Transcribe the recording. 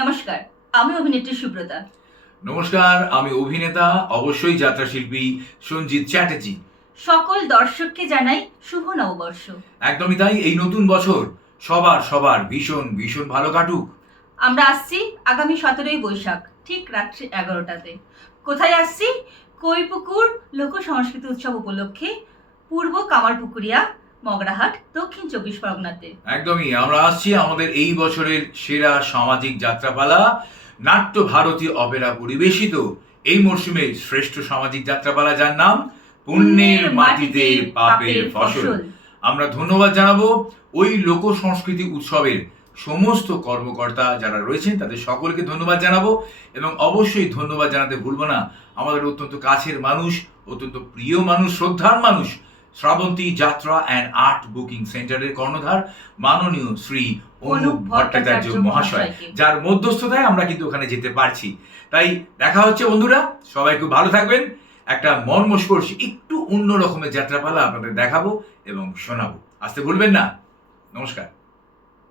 নমস্কার, আমি অভিনেত্রী সুব্রতা। নমস্কার, আমি অভিনেতা অবশ্যই যাত্রা শিল্পী সঞ্জিত চ্যাটার্জি। সকল দর্শককে জানাই শুভ নববর্ষ। একদমই তাই, এই নতুন বছর সবার সবার ভীষণ ভীষণ ভালো কাটুক। আমরা আসছি আগামী 17ই বৈশাখ ঠিক রাত্রি 11টাতে। কোথায় আসছি? কৈপুকুর লোক সংস্কৃতি উৎসব উপলক্ষে পূর্ব কামারপুকুরিয়া, মগরাহাট, দক্ষিণ 24 পরগনাতে। একদমই, আমরা আসছি আমাদের এই বছরের সেরা সামাজিক যাত্রাপালা নাট্য ভারতী অপেরা পরিবেশিত এই মরশুমের শ্রেষ্ঠ সামাজিক যাত্রাপালা, যার নাম পুণ্যের মাটিতে পাপের ফসল। আমরা ধন্যবাদ জানাবো ওই লোক সংস্কৃতি উৎসবের সমস্ত কর্মকর্তা যারা রয়েছেন, তাদের সকলকে ধন্যবাদ জানাবো। এবং অবশ্যই ধন্যবাদ জানাতে ভুলবো না আমাদের অত্যন্ত কাছের মানুষ, অত্যন্ত প্রিয় মানুষ, শ্রদ্ধার মানুষ, শ্রাবন্তী যাত্রা অ্যান্ড আর্ট বুকিং সেন্টারের কর্ণধার মাননীয় শ্রী অনুপ ভট্টাচার্য মহাশয়, যার মধ্যস্থতায় আমরা কিন্তু ওখানে যেতে পারছি। তাই দেখা হচ্ছে বন্ধুরা, সবাই খুব ভালো থাকবেন। একটা মর্মস্পর্শী একটু অন্য রকমের যাত্রাপালা আপনাদের দেখাবো এবং শোনাবো, আসতে ভুলবেন না। নমস্কার।